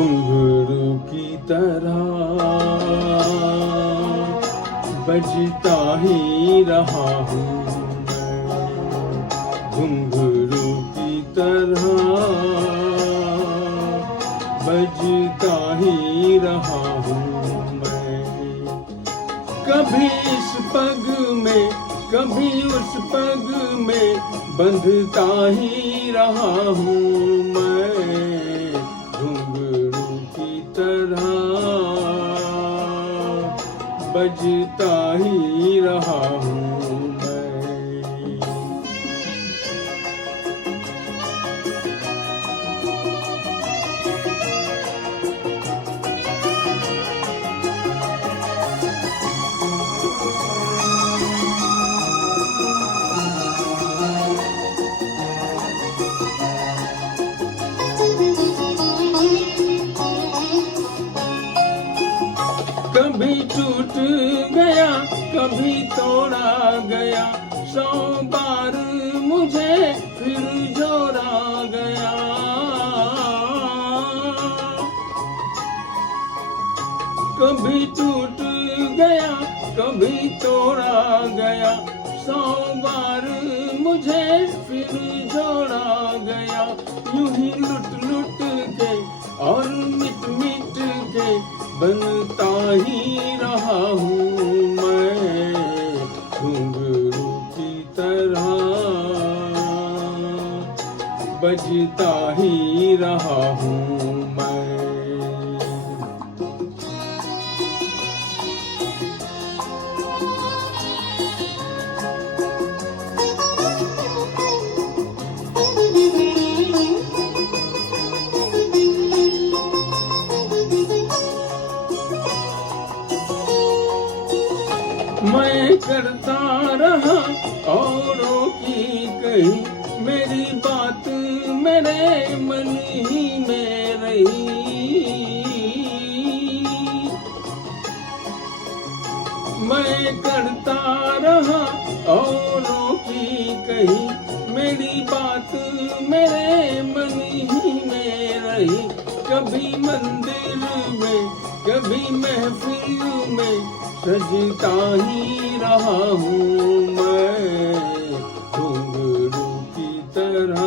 घुंघरू की तरह बजता ही रहा हूँ मैं, घुंघरू की तरह बजता ही रहा हूँ मैं। कभी इस पग में कभी उस पग में बंधता ही रहा हूँ मैं, घुंघरू की तरह बजता ही रहा हूँ मैं। कभी टूट गया कभी तोड़ा गया, 100 बार मुझे फिर जोड़ा गया। कभी टूट गया कभी तोड़ा गया, 100 बार मुझे फिर जोड़ा गया। यूं ही लुट लुट के और मिट मिट के बनता ही रहा हूँ मैं, घुंघरू की तरह बजता ही रहा हूँ मैं। मैं करता रहा औरों की कही, मेरी बात मेरे मन ही में रही। मैं करता रहा औरों की कही, मेरी बात मेरे मन ही में रही। कभी मंदिर में कभी महफिल में सजता ही रहा हूँ मैं, घुंघरू की तरह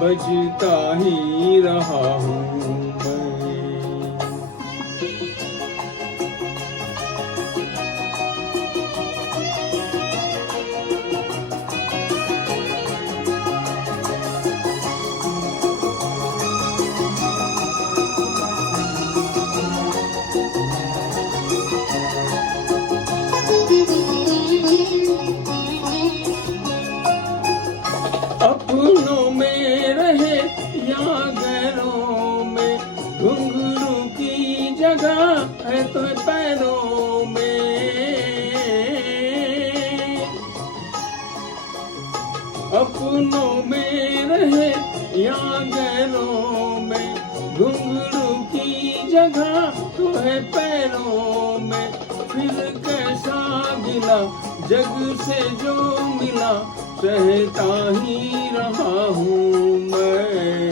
बजता ही रहा हूँ मैं। अपनों में रहे या गैरों में, घुंघरू की जगह है तो पैरों में। अपनों में रहे या गैरों में, घुंघरू की जगह तो है पैरों में। फिर कैसा गिला जग से जो मिला, सहता ही रहा हूँ मैं,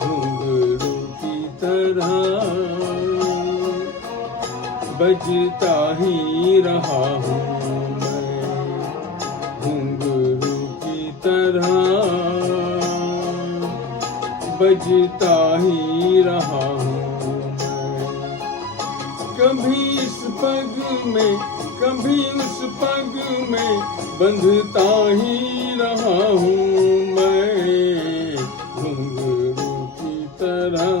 घुंघरू की तरह बजता ही रहा हूँ मैं, घुंघरू की तरह बजता ही रहा हूँ मैं। कभी इस पग में कभी उस पग में बंधता ही रहा हूँ मैं, घुंघरू की तरह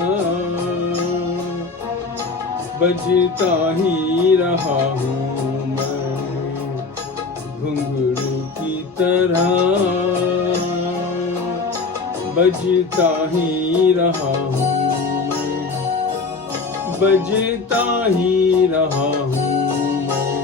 बजता ही रहा हूँ मैं, घुंघरू की तरह बजता ही रहा हूँ मैं, बजता ही रहा हूँ मैं।